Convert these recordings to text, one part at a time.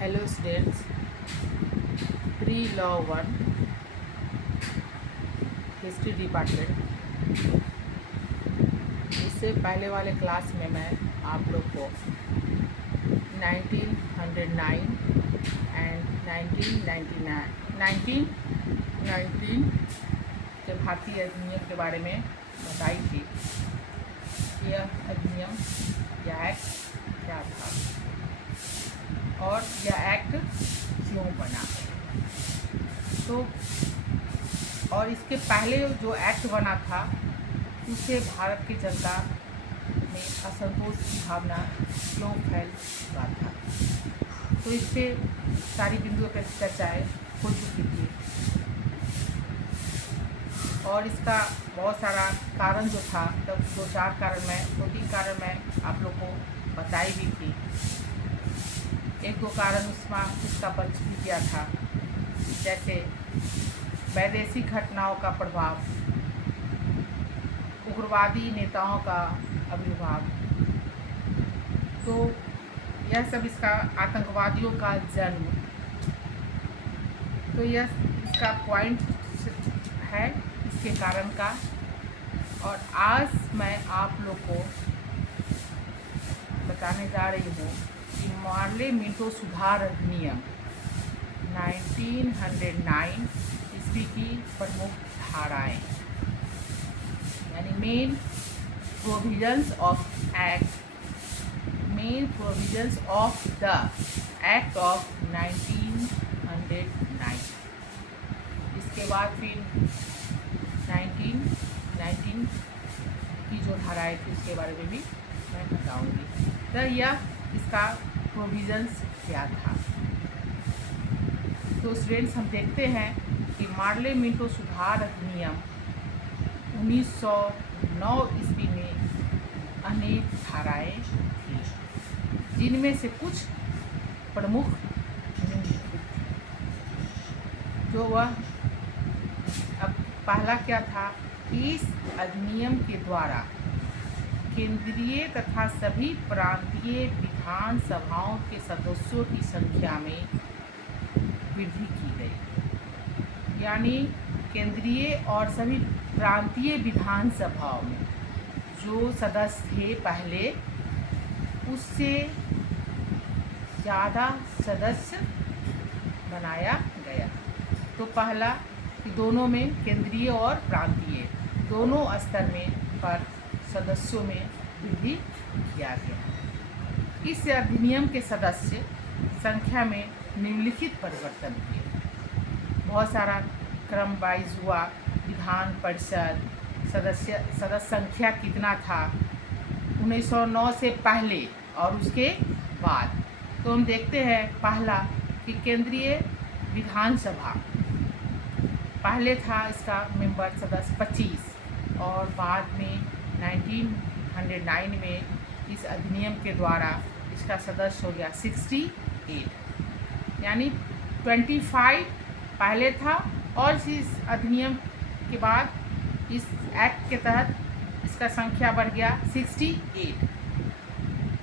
Hello students, pre law 1 history department. इससे पहले वाले क्लास में मैं आप लोग को 1909 एंड 1919 के भारतीय अधिनियम के बारे में बताई थी। यह अधिनियम या एक्ट क्या था और यह एक्ट क्यों बना। तो और इसके पहले जो एक्ट बना था उससे भारत की जनता में असंतोष की भावना क्यों फैल रहा था। तो इस पे सारी बिंदुओं पर चर्चाएँ हो चुकी थी और इसका बहुत सारा कारण जो था, तब 2-4 कारण मैं 2-3 कारण मैं आप लोग को बताई भी थी। 1-2 कारण उसका परिचय भी किया था, जैसे वैदेशिक घटनाओं का प्रभाव, उग्रवादी नेताओं का आविर्भाव। तो यह सब इसका आतंकवादियों का जन्म, तो यह इसका पॉइंट है इसके कारण का। और आज मैं आप लोग को बताने जा रही हूँ कि मार्ले मिंटो सुधार अधिनियम 1909 ईस्वी की प्रमुख धाराएं, यानी main provisions of the act of 1909। इसके बाद फिर 1919 की जो धाराएं थी उसके बारे में भी मैं बताऊंगी। तो यह इसका प्रोविजंस क्या था। तो स्टूडेंट्स, हम देखते हैं कि मार्ले मिंटो सुधार अधिनियम 1909 ईस्वी में अनेक धाराएं थी, जिनमें से कुछ प्रमुख जो वह अब पहला क्या था कि इस अधिनियम के द्वारा केंद्रीय तथा सभी प्रांतीय विधान सभाओं के सदस्यों की संख्या में वृद्धि की गई। यानी केंद्रीय और सभी प्रांतीय विधान सभाओं में जो सदस्य थे पहले, उससे ज़्यादा सदस्य बनाया गया। तो पहला कि दोनों में, केंद्रीय और प्रांतीय दोनों स्तर में पर सदस्यों में वृद्धि किया गया। इस अधिनियम के सदस्य संख्या में निम्नलिखित परिवर्तन किए। बहुत सारा क्रम वाइज हुआ। विधान परिषद सदस्य संख्या कितना था 1909 से पहले और उसके बाद। तो हम देखते हैं पहला कि केंद्रीय विधानसभा, पहले था इसका मेंबर सदस्य 25 और बाद में 1909 में इस अधिनियम के द्वारा इसका सदस्य हो गया 68, यानी 25 पहले था और इस अधिनियम के बाद इस एक्ट के तहत इसका संख्या बढ़ गया 68।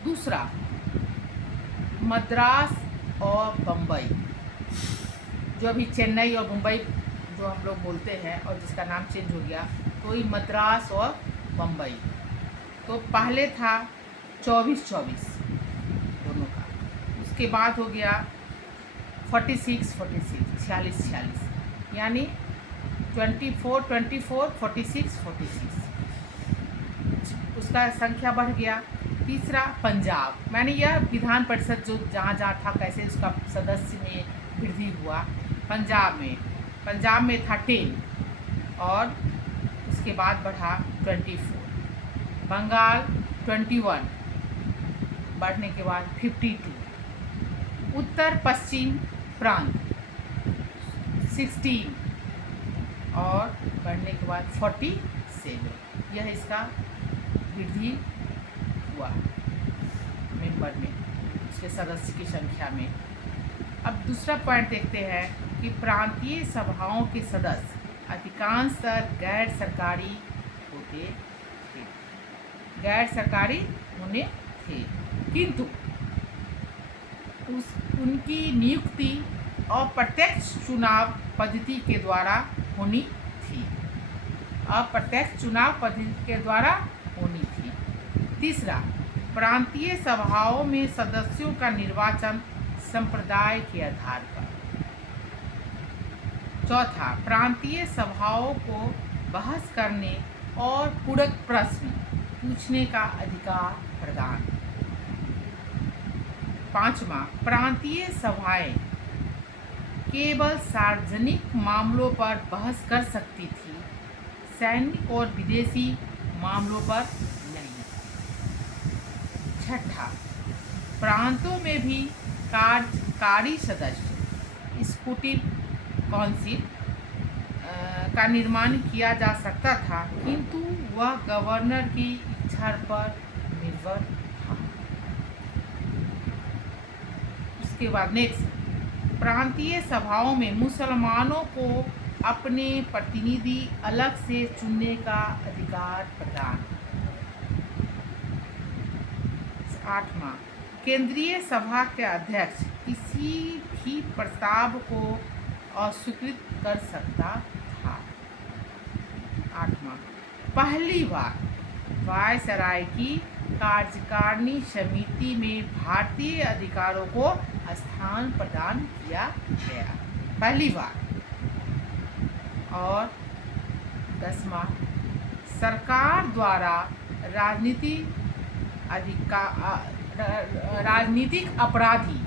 दूसरा, मद्रास और बम्बई, जो अभी चेन्नई और मुंबई जो हम लोग बोलते हैं और जिसका नाम चेंज हो गया, तो ये मद्रास और बम्बई। तो पहले था 24-24 दोनों का, उसके बाद हो गया 46-46, यानी 24-24, 46-46 उसका संख्या बढ़ गया। तीसरा, पंजाब, मैंने यह विधान परिषद जो जहाँ था कैसे उसका सदस्य में वृद्धि हुआ। पंजाब में था 10 और उसके बाद बढ़ा 24। बंगाल 21 बढ़ने के बाद 52। उत्तर पश्चिम प्रांत 16 और बढ़ने के बाद 47। यह इसका वृद्धि हुआ मेंबर में, उसके सदस्य की संख्या में। अब दूसरा पॉइंट देखते हैं कि प्रांतीय सभाओं के सदस्य अधिकांशतः गैर सरकारी होने थे, किंतु उस उनकी नियुक्ति अप्रत्यक्ष चुनाव पद्धति के द्वारा होनी थी। अप्रत्यक्ष चुनाव पद्धति के द्वारा होनी थी। तीसरा, प्रांतीय सभाओं में सदस्यों का निर्वाचन संप्रदाय के आधार पर। चौथा, प्रांतीय सभाओं को बहस करने और पूरक प्रश्न पूछने का अधिकार प्रदान। पांचवा, प्रांतीय सभाएं केवल सार्वजनिक मामलों पर बहस कर सकती थी, सैनिक और विदेशी मामलों पर नहीं। छठा, प्रांतों में भी कार्यकारी सदस्य स्कूटिन काउंसिल का निर्माण किया जा सकता था, किंतु वह गवर्नर की इच्छा पर निर्भर था। उसके बाद नेक्स्ट, प्रांतीय सभाओं में मुसलमानों को अपने प्रतिनिधि अलग से चुनने का अधिकार प्रदान। आठवां, केंद्रीय सभा के अध्यक्ष किसी भी प्रस्ताव को अस्वीकृत कर सकता था। आठवां, पहली बार वायसराय की कार्यकारिणी समिति में भारतीय अधिकारों को स्थान प्रदान किया गया, पहली बार। और 10वां, सरकार द्वारा राजनीतिक अपराधी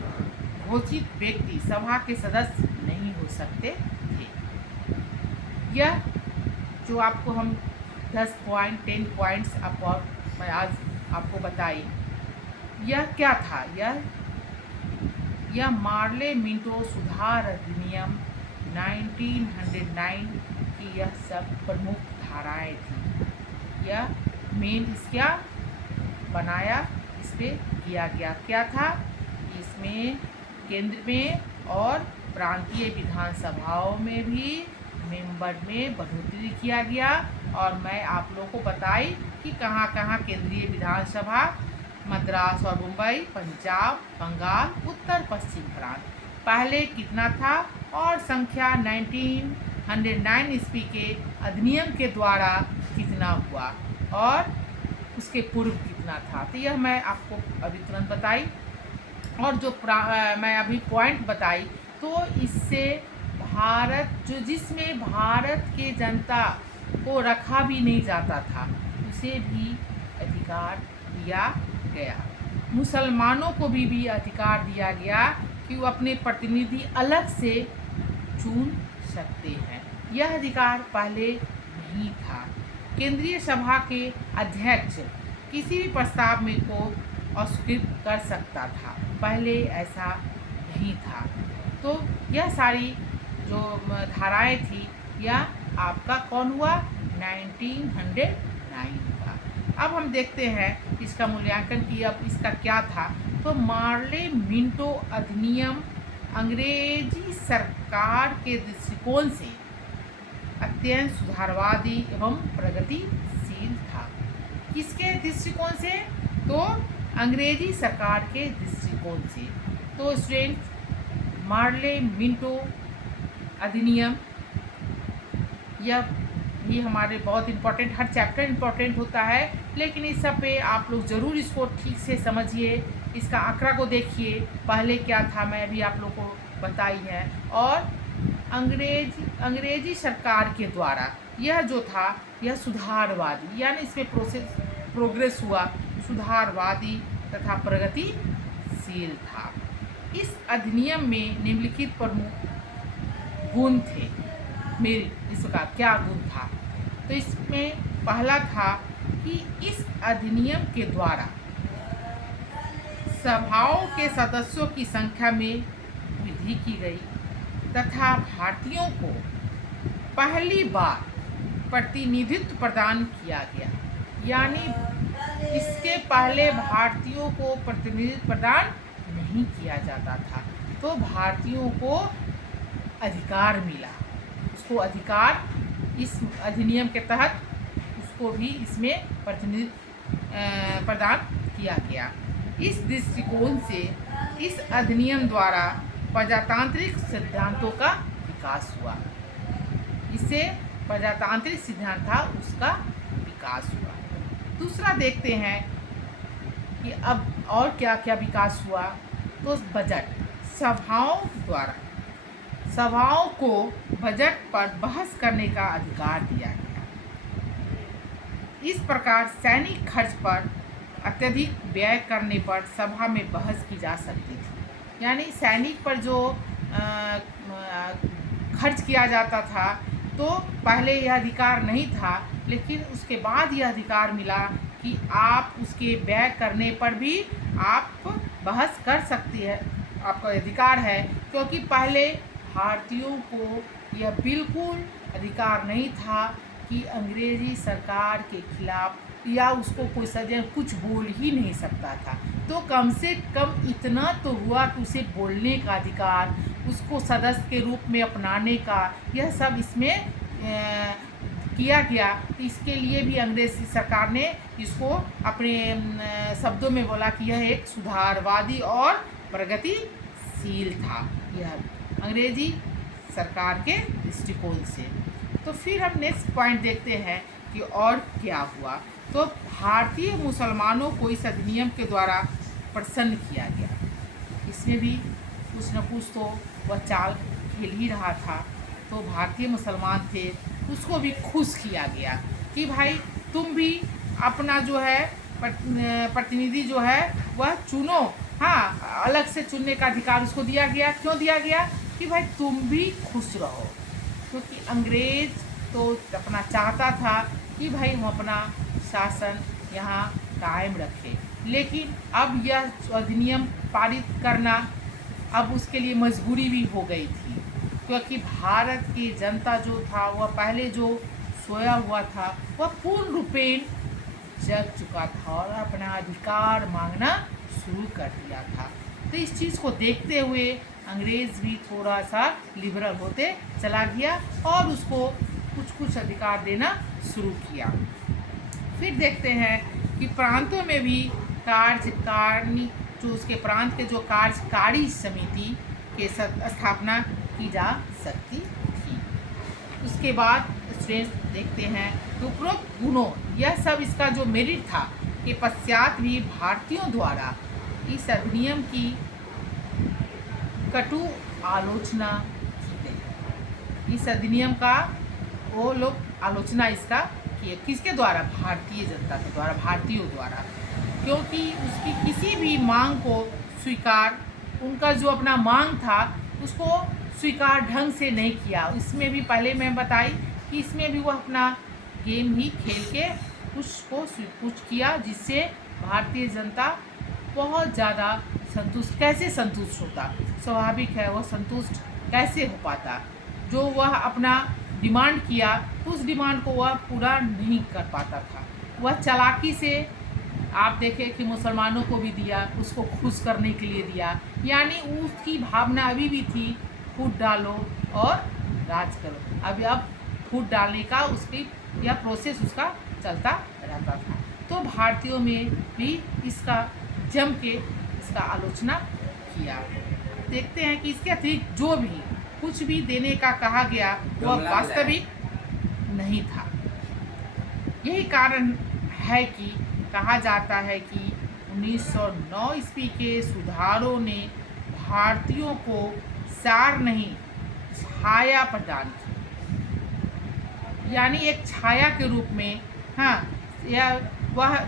घोषित व्यक्ति सभा के सदस्य नहीं हो सकते थे। यह जो आपको हम 10 पॉइंट्स मैं आज आपको बताई, यह क्या था? यह मार्ले मिंटो सुधार अधिनियम 1909 की यह सब प्रमुख धाराएं थी। यह मेन इसका बनाया, इस पे किया गया क्या था? इसमें केंद्र में और प्रांतीय विधानसभाओं में भी मेंबर में बढ़ोतरी किया गया। और मैं आप लोगों को बताई कि कहाँ कहाँ केंद्रीय विधानसभा, मद्रास और मुंबई, पंजाब, बंगाल, उत्तर पश्चिम प्रांत पहले कितना था और संख्या 1909 ईस्वी के अधिनियम के द्वारा कितना हुआ और उसके पूर्व कितना था। तो यह मैं आपको अभी तुरंत बताई। और जो मैं अभी पॉइंट बताई, तो इससे जिसमें भारत के जनता को रखा भी नहीं जाता था, उसे भी अधिकार दिया गया। मुसलमानों को भी अधिकार दिया गया कि वो अपने प्रतिनिधि अलग से चुन सकते हैं। यह अधिकार पहले नहीं था। केंद्रीय सभा के अध्यक्ष किसी भी प्रस्ताव में को अस्वीकृत कर सकता था, पहले ऐसा नहीं था। तो यह सारी जो धाराएं थी, यह आपका कौन हुआ? 1909 का। अब हम देखते हैं इसका मूल्यांकन कि अब इसका क्या था। तो मार्ले मिंटो अधिनियम अंग्रेजी सरकार के दृष्टिकोण से अत्यंत सुधारवादी एवं प्रगतिशील था। किसके दृष्टिकोण से? तो अंग्रेजी सरकार के दृष्टिकोण से। तो स्टूडेंट्स, मार्ले मिंटो अधिनियम यह भी हमारे बहुत इम्पोर्टेंट, हर चैप्टर इम्पोर्टेंट होता है, लेकिन इस सब पे आप लोग ज़रूर इसको ठीक से समझिए। इसका आंकड़ा को देखिए, पहले क्या था मैं अभी आप लोग को बताई है। और अंग्रेजी सरकार के द्वारा यह जो था, यह सुधारवादी, यानी इसमें प्रोग्रेस हुआ, सुधारवादी तथा प्रगतिशील था। इस अधिनियम में निम्नलिखित प्रमुख गुण थे। इसका क्या गुण था? तो इसमें पहला था कि इस अधिनियम के द्वारा सभाओं के सदस्यों की संख्या में वृद्धि की गई तथा भारतीयों को पहली बार प्रतिनिधित्व प्रदान किया गया। यानी इसके पहले भारतीयों को प्रतिनिधित्व प्रदान नहीं किया जाता था, तो भारतीयों को अधिकार मिला। उसको अधिकार इस अधिनियम के तहत उसको भी इसमें प्रतिनिधित्व प्रदान किया गया। इस दृष्टिकोण से इस अधिनियम द्वारा प्रजातांत्रिक सिद्धांतों का विकास हुआ। इससे प्रजातांत्रिक सिद्धांत था उसका विकास हुआ। दूसरा देखते हैं कि अब और क्या क्या विकास हुआ। तो बजट, सभाओं को बजट पर बहस करने का अधिकार दिया गया। इस प्रकार सैनिक खर्च पर अत्यधिक व्यय करने पर सभा में बहस की जा सकती थी। यानी सैनिक पर जो खर्च किया जाता था, तो पहले यह अधिकार नहीं था, लेकिन उसके बाद यह अधिकार मिला कि आप उसके व्यय करने पर भी आप बहस कर सकती है, आपका अधिकार है। क्योंकि पहले भारतीयों को यह बिल्कुल अधिकार नहीं था कि अंग्रेजी सरकार के खिलाफ या उसको कोई सजा कुछ बोल ही नहीं सकता था। तो कम से कम इतना तो हुआ कि उसे बोलने का अधिकार, उसको सदस्य के रूप में अपनाने का, यह सब इसमें किया गया। इसके लिए भी अंग्रेजी सरकार ने इसको अपने शब्दों में बोला कि यह एक सुधारवादी और प्रगतिशील था, यह अंग्रेजी सरकार के दृष्टिकोण से। तो फिर हम नेक्स्ट पॉइंट देखते हैं कि और क्या हुआ। तो भारतीय मुसलमानों को इस अधिनियम के द्वारा प्रसन्न किया गया। इसमें भी कुछ न कुछ तो वह चाल खेल ही रहा था। तो भारतीय मुसलमान थे, उसको भी खुश किया गया कि भाई तुम भी अपना जो है प्रतिनिधि जो है वह चुनो। हाँ, अलग से चुनने का अधिकार उसको दिया गया। क्यों दिया गया? कि भाई तुम भी खुश रहो। क्योंकि अंग्रेज तो अपना चाहता था कि भाई हम अपना शासन यहाँ कायम रखें, लेकिन अब यह अधिनियम पारित करना अब उसके लिए मजबूरी भी हो गई थी। क्योंकि भारत की जनता जो था वह पहले जो सोया हुआ था वह पूर्ण रूपेण जग चुका था और अपना अधिकार मांगना शुरू कर दिया था। तो इस चीज़ को देखते हुए अंग्रेज़ भी थोड़ा सा लिबरल होते चला गया और उसको कुछ कुछ अधिकार देना शुरू किया। फिर देखते हैं कि प्रांतों में भी कार्यकारिणी, जो उसके प्रांत के जो कार्यकारी समिति के स्थापना की जा सकती थी। उसके बाद स्टूडेंट्स देखते हैं कि उपरोक्त गुणों, यह सब इसका जो मेरिट था के पश्चात भी भारतीयों द्वारा इस अधिनियम की कटु आलोचना की गई। इस अधिनियम का वो लोग आलोचना इसका किए, किसके द्वारा? भारतीय जनता के द्वारा, भारतीयों द्वारा। क्योंकि उसकी किसी भी मांग को स्वीकार, उनका जो अपना मांग था उसको स्वीकार ढंग से नहीं किया। इसमें भी पहले मैं बताई कि इसमें भी वो अपना गेम ही खेल के कुछ किया, जिससे भारतीय जनता बहुत ज़्यादा संतुष्ट। कैसे संतुष्ट होता? स्वाभाविक है, वह संतुष्ट कैसे हो पाता? जो वह अपना डिमांड किया तो उस डिमांड को वह पूरा नहीं कर पाता था। वह चालाकी से, आप देखें कि मुसलमानों को भी दिया, उसको खुश करने के लिए दिया। यानी उसकी भावना अभी भी थी, फूट डालो और राज करो। अब फूट डालने का उसकी यह प्रोसेस उसका चलता रहता था। तो भारतीयों में भी इसका जम के इसका आलोचना किया। देखते हैं कि इसके अतिरिक्त जो भी कुछ भी देने का कहा गया वह वास्तविक नहीं था। यही कारण है कि कहा जाता है कि 1909 ईस्वी के सुधारों ने भारतीयों को सार नहीं, छाया प्रदान की। यानी एक छाया के रूप में, हाँ, वह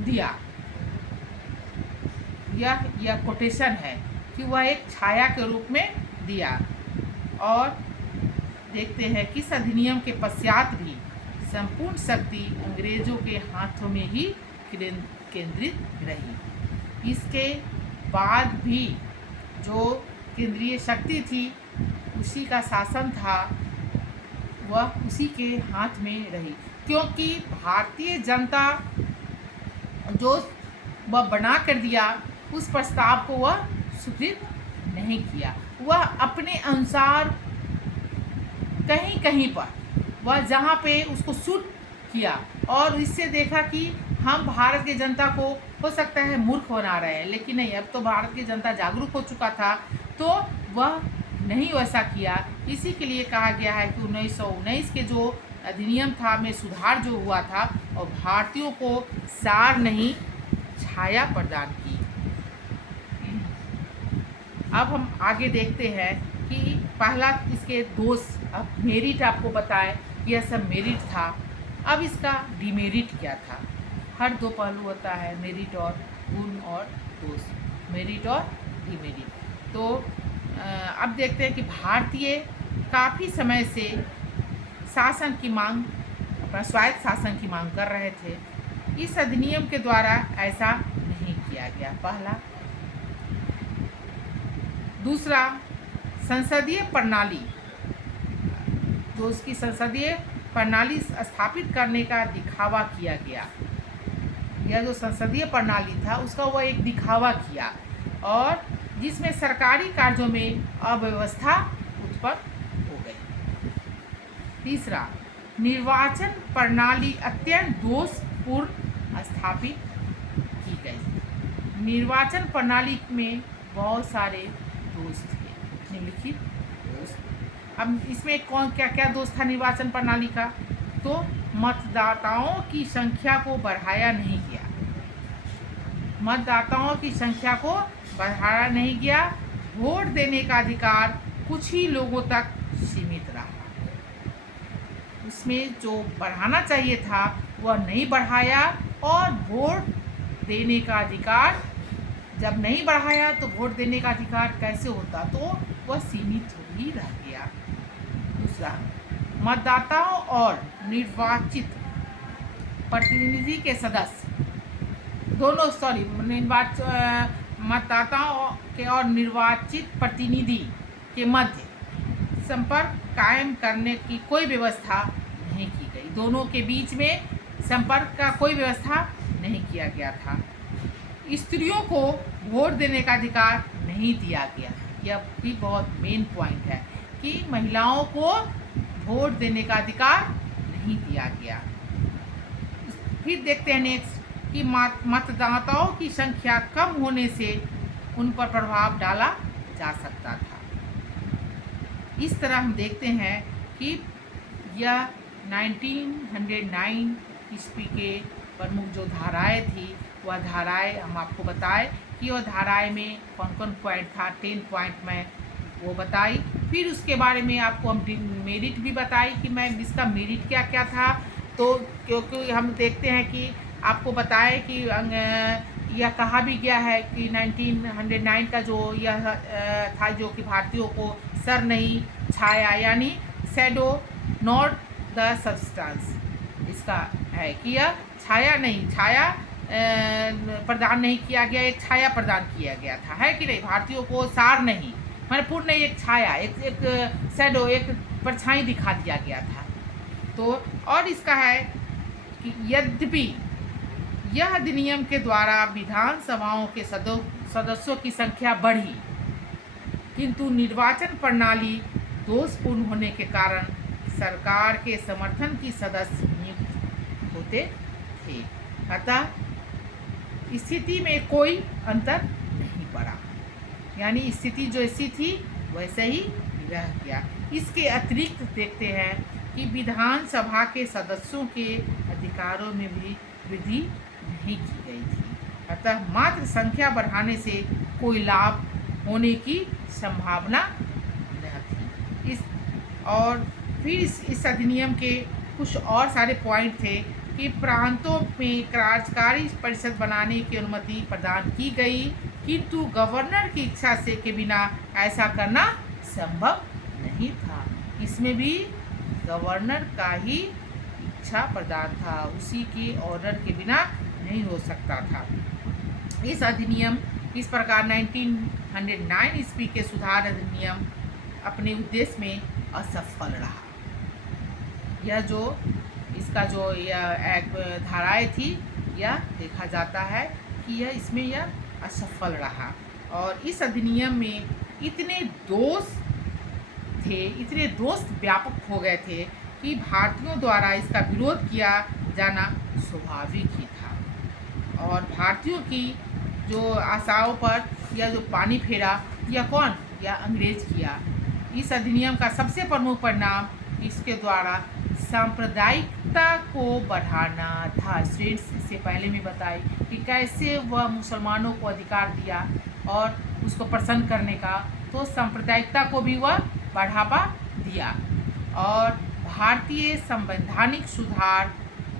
दिया। यह कोटेशन है कि वह एक छाया के रूप में दिया। और देखते हैं कि इस अधिनियम के पश्चात भी संपूर्ण शक्ति अंग्रेजों के हाथों में ही केंद्रित रही। इसके बाद भी जो केंद्रीय शक्ति थी, उसी का शासन था, वह उसी के हाथ में रही। क्योंकि भारतीय जनता जो वह बना कर दिया, उस प्रस्ताव को वह स्वीकृत नहीं किया। वह अपने अनुसार कहीं कहीं पर वह जहाँ पे उसको सूट किया और इससे देखा कि हम भारत की जनता को हो सकता है मूर्ख बना रहे हैं, लेकिन नहीं, अब तो भारत की जनता जागरूक हो चुका था, तो वह नहीं वैसा किया। इसी के लिए कहा गया है कि 1919 के जो अधिनियम था में सुधार जो हुआ था, और भारतीयों को सार नहीं छाया प्रदान की। अब हम आगे देखते हैं कि पहला इसके दोष, अब मेरिट आपको बताएं, यह सब मेरिट था। अब इसका डिमेरिट क्या था। हर दो पहलू होता है, मेरिट और गुण और दोष, मेरिट और डिमेरिट। तो अब देखते हैं कि भारतीय काफ़ी समय से शासन की मांग, अपना स्वायत्त शासन की मांग कर रहे थे। इस अधिनियम के द्वारा ऐसा नहीं किया गया, पहला। दूसरा, संसदीय प्रणाली, जो उसकी संसदीय प्रणाली स्थापित करने का दिखावा किया गया। यह जो संसदीय प्रणाली था उसका वह एक दिखावा किया, और जिसमें सरकारी कार्यों में अव्यवस्था उत्पन्न हो गई। तीसरा, निर्वाचन प्रणाली अत्यंत दोषपूर्ण स्थापित की गई। निर्वाचन प्रणाली में बहुत सारे दोष थे, निम्नलिखित दोष। अब इसमें कौन क्या क्या दोष था निर्वाचन प्रणाली का, तो मतदाताओं की संख्या को बढ़ाया नहीं गया, मतदाताओं की संख्या को बढ़ाया नहीं गया। वोट देने का अधिकार कुछ ही लोगों तक सीमित रहा। उसमें जो बढ़ाना चाहिए था वह नहीं बढ़ाया, और वोट देने का अधिकार जब नहीं बढ़ाया तो वोट देने का अधिकार कैसे होता, तो वह सीमित ही रह गया। दूसरा, मतदाताओं और निर्वाचित प्रतिनिधि के सदस्य दोनों, मतदाताओं के और निर्वाचित प्रतिनिधि के मध्य संपर्क कायम करने की कोई व्यवस्था नहीं की गई। दोनों के बीच में संपर्क का कोई व्यवस्था नहीं किया गया था। स्त्रियों को वोट देने का अधिकार नहीं दिया गया। यह भी बहुत मेन पॉइंट है कि महिलाओं को वोट देने का अधिकार नहीं दिया गया। फिर देखते हैं नेक्स्ट कि मतदाताओं की संख्या कम होने से उन पर प्रभाव डाला जा सकता था। इस तरह हम देखते हैं कि यह 1909 ईस्वी के प्रमुख जो धाराएं थी, वह धाराएं हम आपको बताए कि वह धाराएं में कौन कौन पॉइंट था, 10 पॉइंट में वो बताई। फिर उसके बारे में आपको हम मेरिट भी बताई कि मैं इसका मेरिट क्या क्या था। तो क्योंकि हम देखते हैं कि आपको बताए कि यह कहा भी गया है कि 1909 का जो यह था, जो कि भारतीयों को सर नहीं छाया, यानी शैडो नॉट द सब्सटेंस, इसका है कि यह छाया नहीं, छाया प्रदान नहीं किया गया, एक छाया प्रदान किया गया था, है कि नहीं। भारतीयों को सार नहीं, मैंने पूर्ण नहीं, एक छाया, एक शैडो, एक परछाई दिखा दिया गया था। तो और इसका है कि यद्यपि यह अधिनियम के द्वारा विधानसभाओं के सदस्यों की संख्या बढ़ी, किंतु निर्वाचन प्रणाली दोषपूर्ण होने के कारण सरकार के समर्थन की सदस्य नियुक्त होते थे। अतः स्थिति में कोई अंतर नहीं पड़ा, यानी स्थिति जो ऐसी थी वैसे ही रह गया। इसके अतिरिक्त देखते हैं कि विधानसभा के सदस्यों के अधिकारों में भी वृद्धि नहीं की गई थी। अतः मात्र संख्या बढ़ाने से कोई लाभ होने की संभावना न थी। और फिर इस अधिनियम के कुछ और सारे पॉइंट थे कि प्रांतों में कार्यकारी परिषद बनाने की अनुमति प्रदान की गई, किंतु गवर्नर की इच्छा से के बिना ऐसा करना संभव नहीं था। इसमें भी गवर्नर का ही इच्छा प्रदान था, उसी के ऑर्डर के बिना नहीं हो सकता था। इस अधिनियम इस प्रकार 1909 ईस्वी के सुधार अधिनियम अपने उद्देश्य में असफल रहा। यह जो इसका जो यह एक धाराएं थी, यह देखा जाता है कि इसमें यह असफल रहा। और इस अधिनियम में इतने दोष थे, इतने दोष व्यापक हो गए थे कि भारतीयों द्वारा इसका विरोध किया जाना स्वाभाविक ही था। और भारतीयों की जो आशाओं पर या जो पानी फेरा या कौन या अंग्रेज किया। इस अधिनियम का सबसे प्रमुख परिणाम इसके द्वारा सांप्रदायिकता को बढ़ाना था। स्टूडेंट्स, इससे पहले मैं बताई कि कैसे वह मुसलमानों को अधिकार दिया और उसको प्रसन्न करने का, तो सांप्रदायिकता को भी वह बढ़ावा दिया। और भारतीय संवैधानिक सुधार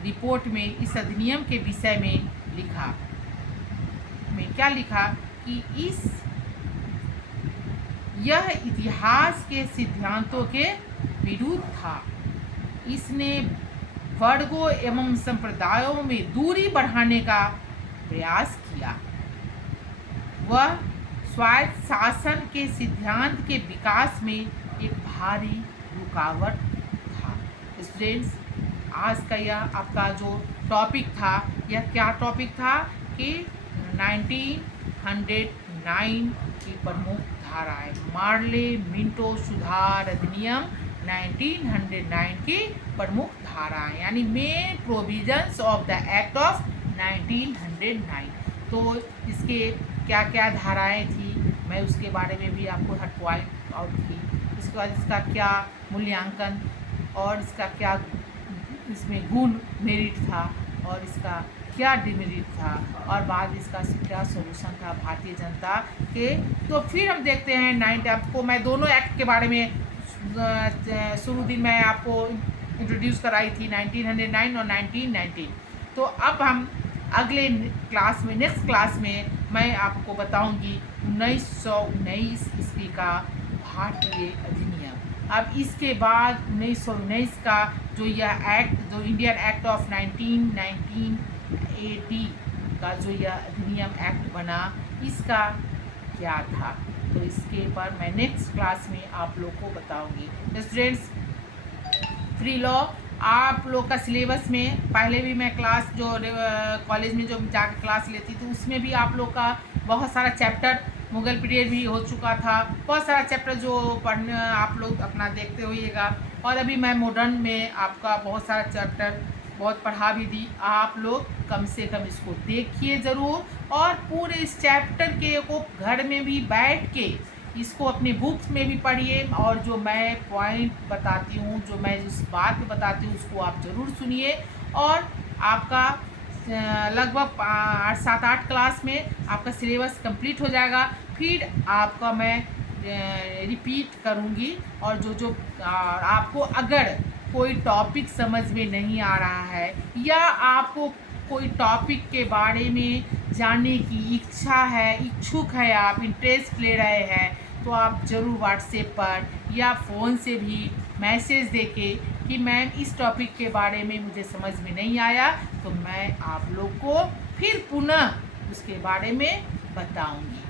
रिपोर्ट में इस अधिनियम के विषय में लिखा, क्या लिखा कि यह इतिहास के सिद्धांतों के विरुद्ध था। इसने वर्गों एवं संप्रदायों में दूरी बढ़ाने का प्रयास किया। वह स्वायत्त शासन के सिद्धांत के विकास में एक भारी रुकावट था। स्टूडेंट्स, आज का यह आपका जो टॉपिक था, यह क्या टॉपिक था कि 1909 की प्रमुख धाराएं, मार्ले मिंटो सुधार अधिनियम 1909 की प्रमुख धाराएं, यानी main provisions of the act of 1909। तो इसके क्या क्या धाराएं थी, मैं उसके बारे में भी आपको हर पॉइंट आउट की। इसके बाद इसका क्या मूल्यांकन और इसका क्या इसमें गुण मेरिट था और इसका क्या डिमेरिट था और बाद इसका क्या सोल्यूशन था भारतीय जनता के। तो फिर हम देखते हैं 9 आपको मैं दोनों एक्ट के बारे में शुरू दिन मैं आपको इंट्रोड्यूस कराई थी 1909 और 1919। तो अब हम अगले क्लास में, नेक्स्ट क्लास में मैं आपको बताऊंगी 1919 ईस्वी का भारतीय अधिनियम। अब इसके बाद 1919 का जो यह एक्ट, जो इंडियन एक्ट ऑफ 1980 का जो यह अधिनियम एक्ट बना, इसका क्या था, तो इसके पर मैं नेक्स्ट क्लास में आप लोग को बताऊंगी। स्टूडेंट्स, फ्री लॉ आप लोग का सिलेबस में पहले भी मैं क्लास जो कॉलेज में जो जाकर क्लास लेती थी उसमें भी आप लोग का बहुत सारा चैप्टर, मुगल पीरियड भी हो चुका था, बहुत सारा चैप्टर जो पढ़ने आप लोग अपना देखते होइएगा। और अभी मैं मॉडर्न में आपका बहुत सारा चैप्टर बहुत पढ़ा भी दी, आप लोग कम से कम इसको देखिए ज़रूर और पूरे इस चैप्टर के को घर में भी बैठ के इसको अपनी बुक्स में भी पढ़िए और जो मैं पॉइंट बताती हूँ, जो मैं जिस बात में बताती हूँ उसको आप ज़रूर सुनिए। और आपका लगभग 7-8 क्लास में आपका सिलेबस कंप्लीट हो जाएगा। फिर आपका मैं रिपीट करूँगी और जो आपको अगर कोई टॉपिक समझ में नहीं आ रहा है या आपको कोई टॉपिक के बारे में जानने की इच्छा है, इच्छुक है, आप इंटरेस्ट ले रहे हैं, तो आप ज़रूर व्हाट्सएप पर या फ़ोन से भी मैसेज देके कि मैम इस टॉपिक के बारे में मुझे समझ में नहीं आया, तो मैं आप लोग को फिर पुनः उसके बारे में बताऊंगी।